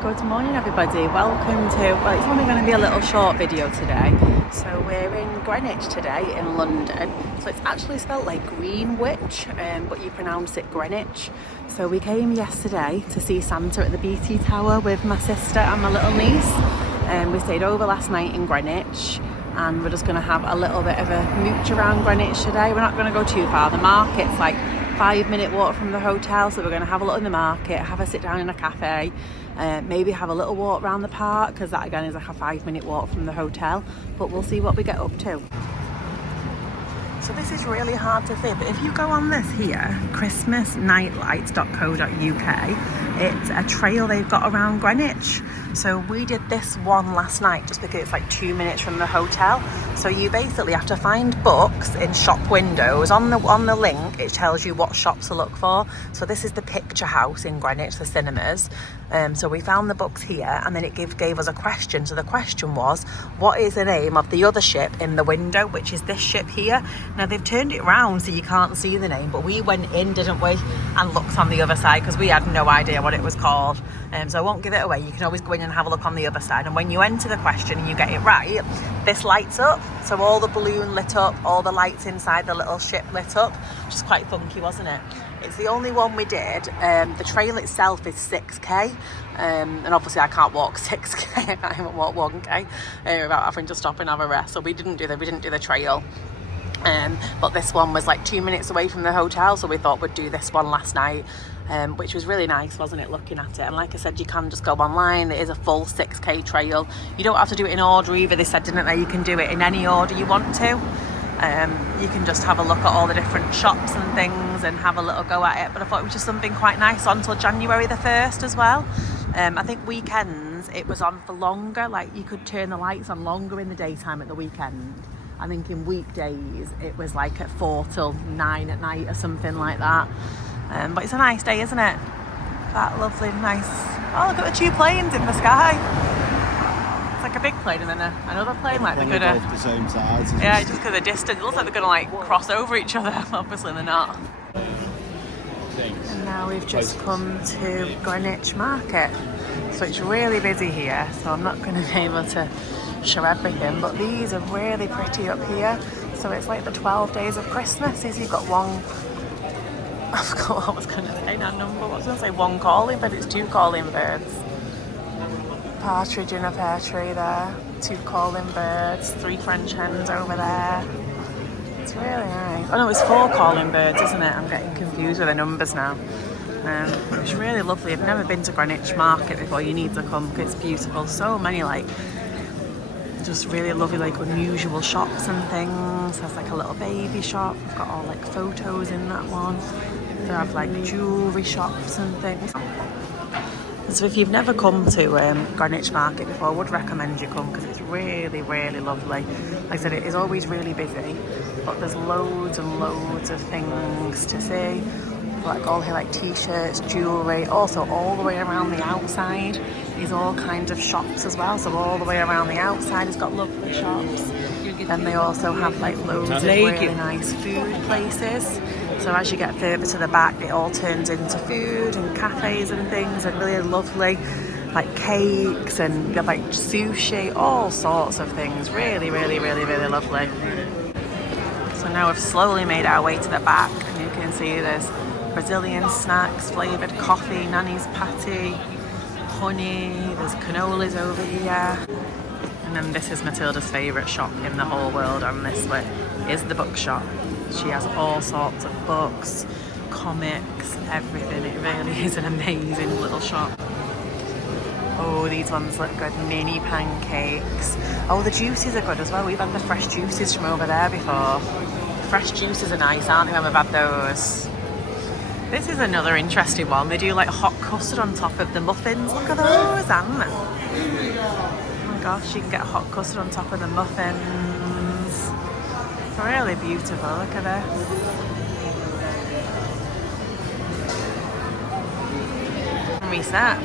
Good morning everybody, welcome to, well it's only going to be a little short video today. So we're in Greenwich today in London, so it's actually spelt like Greenwich, but you pronounce it Greenwich. So we came yesterday to see Santa at the BT Tower with my sister and my little niece. We stayed over last night in Greenwich and we're just going to have a little bit of a mooch around Greenwich today. We're not going to go too far, the market's like 5-minute walk from the hotel, so we're going to have a look in the market, have a sit down in a cafe, maybe have a little walk around the park, because that again is like a 5-minute walk from the hotel, but we'll see what we get up to. So this is really hard to see, but if you go on this here, christmasnightlights.co.uk, it's a trail they've got around Greenwich. So we did this one last night just because it's like 2 minutes from the hotel. So you basically have to find books in shop windows. On the link, it tells you what shops to look for. So this is the Picture House in Greenwich, the cinemas. So we found the books here, and then it gave us a question. So the question was, what is the name of the other ship in the window, which is this ship here? Now they've turned it round so you can't see the name, but we went in, didn't we, and looked on the other side because we had no idea what it was called. So I won't give it away. You can always go in and have a look on the other side, and when you enter the question and you get it right, this lights up. So all the balloon lit up, all the lights inside the little ship lit up, which is quite funky, wasn't it? It's the only one we did. The trail itself is 6k, and obviously I can't walk 6k. I can't even walk 1k without having to stop and have a rest. So we didn't do the trail. But this one was like 2 minutes away from the hotel, so we thought we'd do this one last night, which was really nice, wasn't it, looking at it? And like I said, you can just go online. It is a full 6k trail. You don't have to do it in order either. They said, didn't they, you can do it in any order you want to. You can just have a look at all the different shops and things and have a little go at it. But I thought it was just something quite nice on until January the 1st as well. I think weekends it was on for longer, like you could turn the lights on longer in the daytime at the weekend. I think in weekdays it was like at 4 till 9 at night or something like that. But it's a nice day, isn't it? That lovely, nice. Oh, look at the 2 planes in the sky. It's like a big plane and then another plane, like they're gonna. Both the same size. Yeah, just because of the distance, it looks like they're gonna like cross over each other. Obviously they're not. And now we've just come to Greenwich Market, so it's really busy here. So I'm not going to be able to show everything, but these are really pretty up here. So it's like the 12 days of Christmas. Is you've got one. I forgot what I was going to say now. Number. I was going to say one calling, but it's 2 calling birds. Partridge in a pear tree there, 2 calling birds, 3 French hens over there. It's really nice. Oh no, it's 4 calling birds, isn't it? I'm getting confused with the numbers now. It's really lovely. I've never been to Greenwich Market before. You need to come because it's beautiful. So many like just really lovely, like unusual shops and things. There's like a little baby shop. We've got all like photos in that one. They have like jewellery shops and things. So if you've never come to Greenwich Market before, I would recommend you come because it's really, really lovely. Like I said, it is always really busy, but there's loads and loads of things to see. Like all here, like t-shirts, jewellery. Also, all the way around the outside is all kinds of shops as well. So all the way around the outside has got lovely shops. Then they also have like loads of really nice food places. So as you get further to the back, it all turns into food and cafes and things, and really lovely like cakes and like sushi, all sorts of things. Really, really, really, really lovely. So now we've slowly made our way to the back, and you can see there's Brazilian snacks, flavoured coffee, Nanny's patty, honey, there's cannolis over here. And then this is Matilda's favourite shop in the whole world on this way, is the bookshop. She has all sorts of books, comics, everything. It really is an amazing little shop. Oh, these ones look good. Mini pancakes. Oh, the juices are good as well. We've had the fresh juices from over there before. Fresh juices are nice, aren't they, when we've had those? This is another interesting one. They do like hot custard on top of the muffins. Look at those, Anne. Oh my gosh, you can get hot custard on top of the muffins. Really beautiful, look at this. Reset.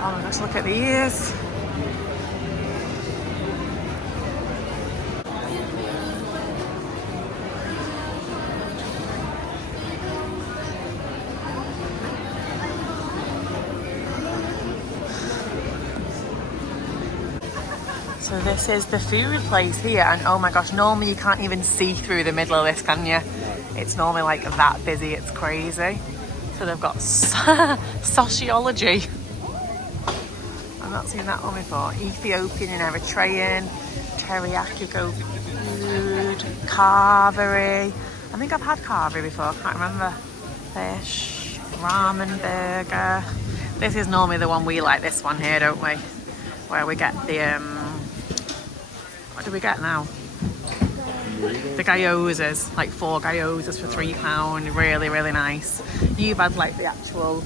Oh my gosh, look at these. So this is the food place here, and oh my gosh, normally you can't even see through the middle of this, can you? It's normally like that busy, it's crazy. So they've got sociology. I've not seen that one before. Ethiopian and Eritrean, teriyaki goat food, carvery. I think I've had carvery before, I can't remember. Fish, ramen burger. This is normally the one we like, this one here, don't we? Where we get the, what do we get now? The gyozas, like 4 gyozas for £3. Really, really nice. You've had like the actual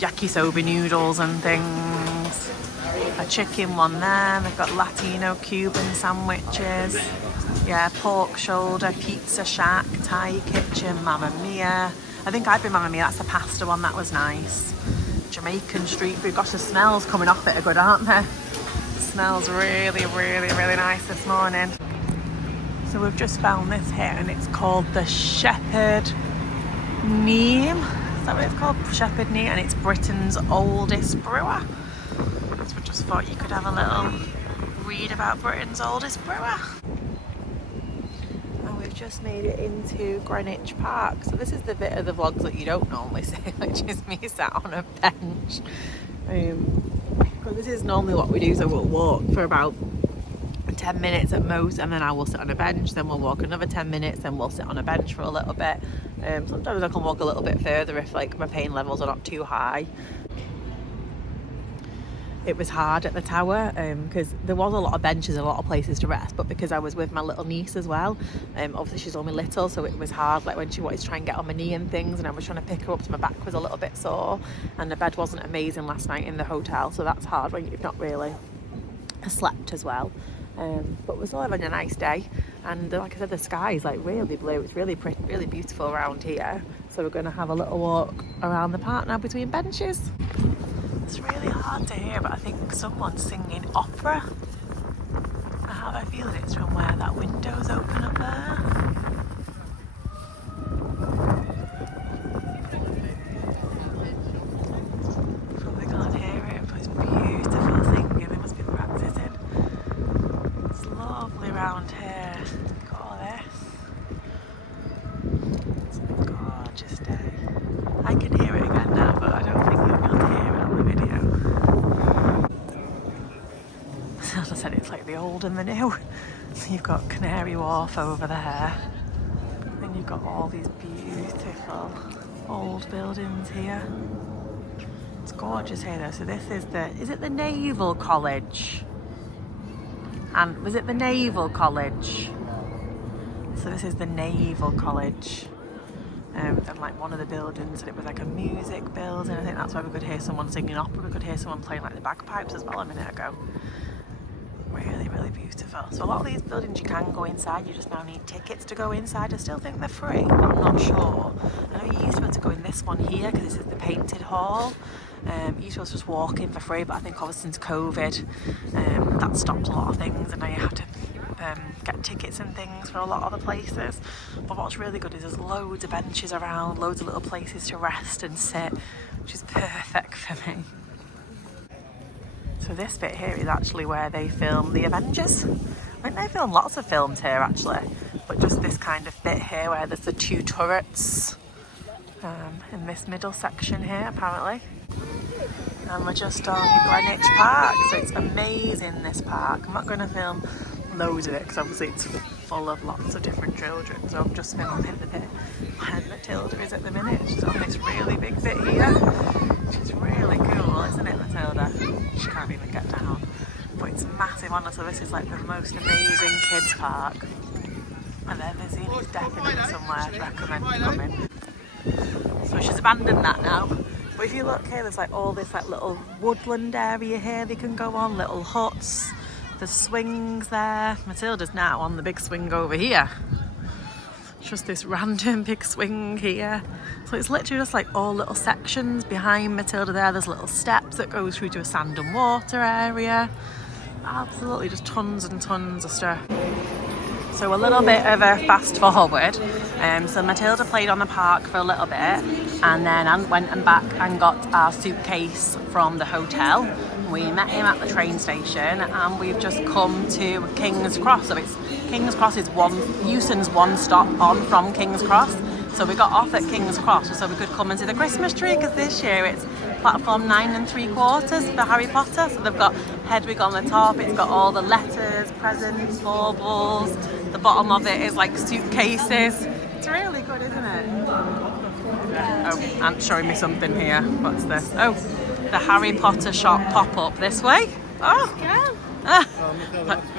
yakisoba noodles and things. A chicken one there. They've got Latino Cuban sandwiches. Yeah, pork shoulder, pizza shack, Thai kitchen, Mamma Mia. I think I've been Mamma Mia, that's the pasta one, that was nice. Jamaican street food. Gosh, the smells coming off it are good, aren't they? Smells really, really, really nice this morning. So we've just found this here, and it's called the Shepherd Neame. Is that what it's called? Shepherd Neame, and it's Britain's oldest brewer. So we just thought you could have a little read about Britain's oldest brewer. And we've just made it into Greenwich Park. So this is the bit of the vlogs that you don't normally see, which is me sat on a bench. Because this is normally what we do, so we'll walk for about 10 minutes at most, and then I will sit on a bench, then we'll walk another 10 minutes, then we'll sit on a bench for a little bit. Sometimes I can walk a little bit further if like my pain levels are not too high. It was hard at the tower because there was a lot of benches, a lot of places to rest, but because I was with my little niece as well, obviously she's only little, so it was hard, like when she wanted to try and get on my knee and things, and I was trying to pick her up, so my back was a little bit sore, and the bed wasn't amazing last night in the hotel, so that's hard when you've not really slept as well. But we're still having a nice day, and like I said, the sky is like really blue. It's really pretty, really beautiful around here. So we're going to have a little walk around the park now between benches. It's really hard to hear, but I think someone's singing opera. I have a feeling it's from where that window's open up there. Probably can't hear it, but it's beautiful singing. They must be practicing. It's lovely around here. Look at all this. It's a gorgeous day. I can hear it again now, but I don't think you'll be able to hear it on the video. As I said, it's like the old and the new. You've got Canary Wharf over there, and you've got all these beautiful old buildings here. It's gorgeous here though. So this is it the Naval College? And was it the Naval College? So this is the Naval College. And like one of the buildings, and it was like a music building. I think that's why we could hear someone singing opera. We could hear someone playing like the bagpipes as well a minute ago. Really, really beautiful. So a lot of these buildings you can go inside, you just now need tickets to go inside. I still think they're free, but I'm not sure. I know you used to be able to go in this one here because this is the painted hall. You used to be able to just walk in for free, but I think obviously since COVID, that stopped a lot of things, and now you have to get tickets and things for a lot of other places. But what's really good is there's loads of benches around, loads of little places to rest and sit, which is perfect for me. So this bit here is actually where they film the Avengers. I think they film lots of films here actually, but just this kind of bit here where there's the 2 turrets in this middle section here apparently. And we're just on Greenwich Park, so it's amazing this park. I'm not going to film loads of it because obviously it's full of lots of different children, so I'm just filming the bit where Matilda is at the minute. She's on this really big bit here, which is really cool, isn't it, Matilda? She can't even get down, but it's massive. Honestly, this is like the most amazing kids park I've ever seen. It's definitely somewhere I'd recommend coming. So she's abandoned that now. But if you look here, there's like all this like little woodland area here they can go on, little huts. There's swings there. Matilda's now on the big swing over here. Just this random big swing here. So it's literally just like all little sections behind Matilda there. There's little steps that go through to a sand and water area. Absolutely just tons and tons of stuff. So a little bit of a fast forward. So Matilda played on the park for a little bit, and then I went and back and got our suitcase from the hotel. We met him at the train station and we've just come to King's Cross. So it's King's Cross is Euston's one stop on from King's Cross. So we got off at King's Cross so we could come and see the Christmas tree, because this year it's platform 9 3/4 for Harry Potter. So they've got Hedwig on the top, it's got all the letters, presents, baubles. The bottom of it is like suitcases. It's really good, isn't it? Oh, Aunt's showing me something here. What's this? Oh, the Harry Potter shop pop-up this way. Oh, I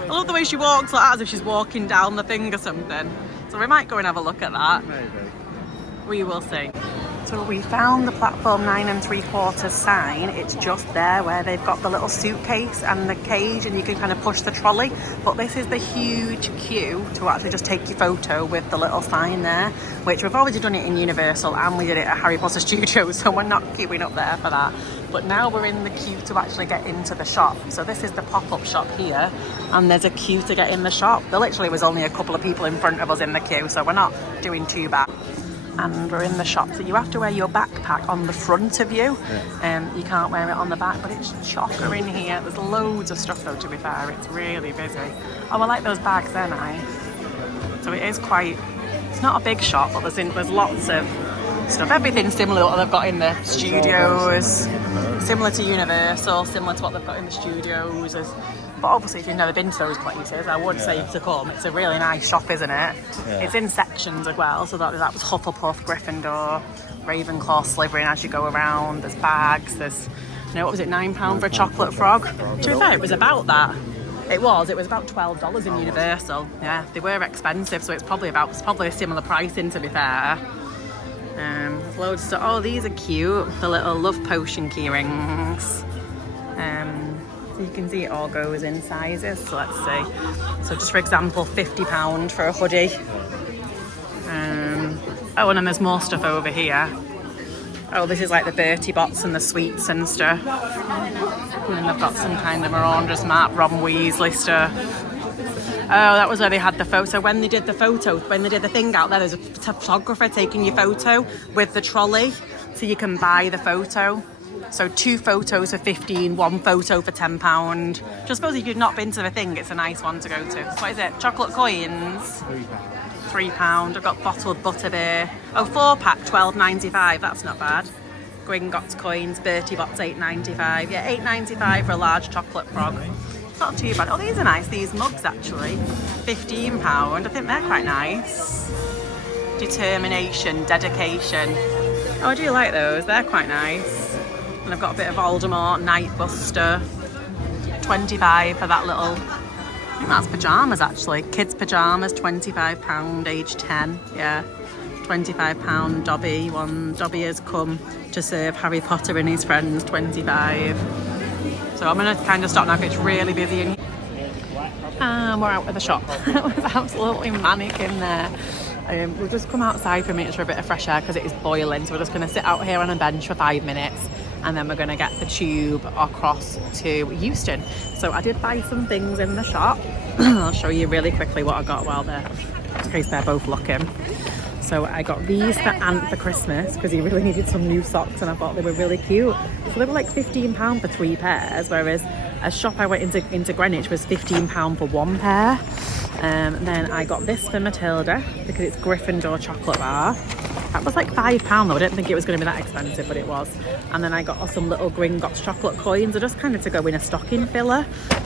love the way she walks like that, as if she's walking down the thing or something. So we might go and have a look at that. Maybe. We will see. So we found the platform 9 3/4 sign. It's just there where they've got the little suitcase and the cage, and you can kind of push the trolley. But this is the huge queue to actually just take your photo with the little sign there, which we've already done it in Universal and we did it at Harry Potter Studios, so we're not queuing up there for that. But now we're in the queue to actually get into the shop. So this is the pop-up shop here, and there's a queue to get in the shop. There literally was only a couple of people in front of us in the queue, so we're not doing too bad. And we're in the shop, so you have to wear your backpack on the front of you. You can't wear it on the back, but it's chocker in here. There's loads of stuff though, to be fair. It's really busy. Oh, I like those bags, they're nice. So it is quite, it's not a big shop, but there's lots of stuff. Everything's similar to what they've got in the studios. Similar to Universal, similar to what they've got in the studios. But obviously, if you've never been to those places, I would say to come. It's a really nice shop, isn't it? Yeah. It's in sections as well. So that was Hufflepuff, Gryffindor, Ravenclaw, Slytherin as you go around. There's bags. There's, what was it, £9 for a chocolate frog? To be fair, it was about that. It was about $12 in Universal. Yeah, they were expensive, so it's probably a similar pricing, to be fair. There's loads of stuff. Oh, these are cute. The little love potion key rings. So you can see it all goes in sizes. So let's see. So just for example, £50 for a hoodie. Oh, and then there's more stuff over here. Oh, this is like the Bertie Bots and the sweets and stuff. And then they've got some kind of Miranda's map, Ron Weasley stuff. Oh, that was where they had the photo. So when they did the thing out there, there's a photographer taking your photo with the trolley, so you can buy the photo. So 2 photos for 15, 1 photo for £10. Just suppose if you've not been to the thing, it's a nice one to go to. What is it? Chocolate coins? £3. I've got bottled butter there. Oh, 4-pack, £12.95. That's not bad. Gringotts coins, Bertie Bots, £8.95. Yeah, £8.95 for a large chocolate frog. Not too bad. Oh, these are nice, these mugs actually. £15. I think they're quite nice. Determination, dedication. Oh, I do like those. They're quite nice. And I've got a bit of Voldemort, Nightbuster. £25 for that little, I think that's pyjamas actually. Kids pyjamas, £25, age 10. Yeah. £25 Dobby. Dobby has come to serve Harry Potter and his friends, £25. So I'm going to kind of stop now because it's really busy in here. And we're out of the shop. It was absolutely manic in there. We've just come outside for a minute for a bit of fresh air because it is boiling. So we're just going to sit out here on a bench for 5 minutes and then we're going to get the tube across to Euston. So I did buy some things in the shop. I'll show you really quickly what I got while they're, in case they're both looking. So I got these for Ant for Christmas because he really needed some new socks and I thought they were really cute. So they were like £15 for 3 pairs, whereas a shop I went into Greenwich was £15 for 1 pair. Then I got this for Matilda because it's Gryffindor chocolate bar. That was like £5 though. I didn't think it was going to be that expensive, but it was. And then I got some little Gringotts chocolate coins. They're just kind of to go in a stocking filler.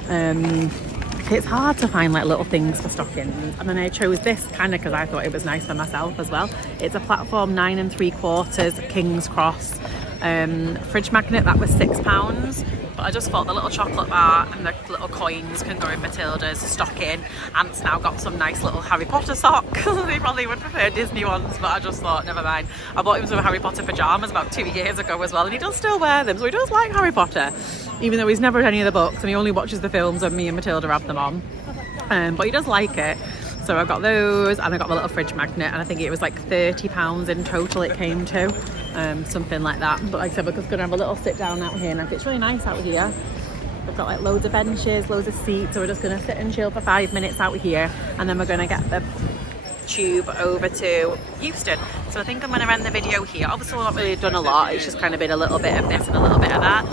It's hard to find like little things for stockings. And then I chose this kind of because I thought it was nice for myself as well. It's a platform 9 3/4 King's Cross fridge magnet. That was £6. But I just thought the little chocolate bar and the little coins can go in Matilda's stocking. Ant's now got some nice little Harry Potter socks. They probably would prefer Disney ones, but I just thought, never mind. I bought him some Harry Potter pyjamas about 2 years ago as well, and he does still wear them, so he does like Harry Potter, even though he's never read any of the books and he only watches the films when me and Matilda have them on. But he does like it. So I got those and I got the little fridge magnet, and I think it was like £30 in total it came to. Something like that. But like I said, we're just going to have a little sit down out here now. It's really nice out here. We've got like loads of benches, loads of seats, so we're just going to sit and chill for 5 minutes out here, and then we're going to get the tube over to Euston. So I think I'm going to end the video here. Obviously we've not really done a lot, it's just kind of been a little bit of this and a little bit of that.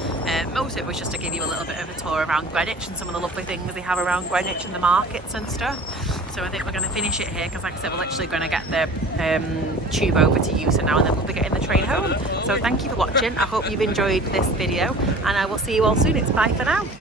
Most it was just to give you a little bit of a tour around Greenwich and some of the lovely things they have around Greenwich and the markets and stuff. So I think we're going to finish it here because, like I said, we're literally going to get the tube over to Euston now, and then we'll be getting the train home. So thank you for watching. I hope you've enjoyed this video, and I will see you all soon. It's bye for now.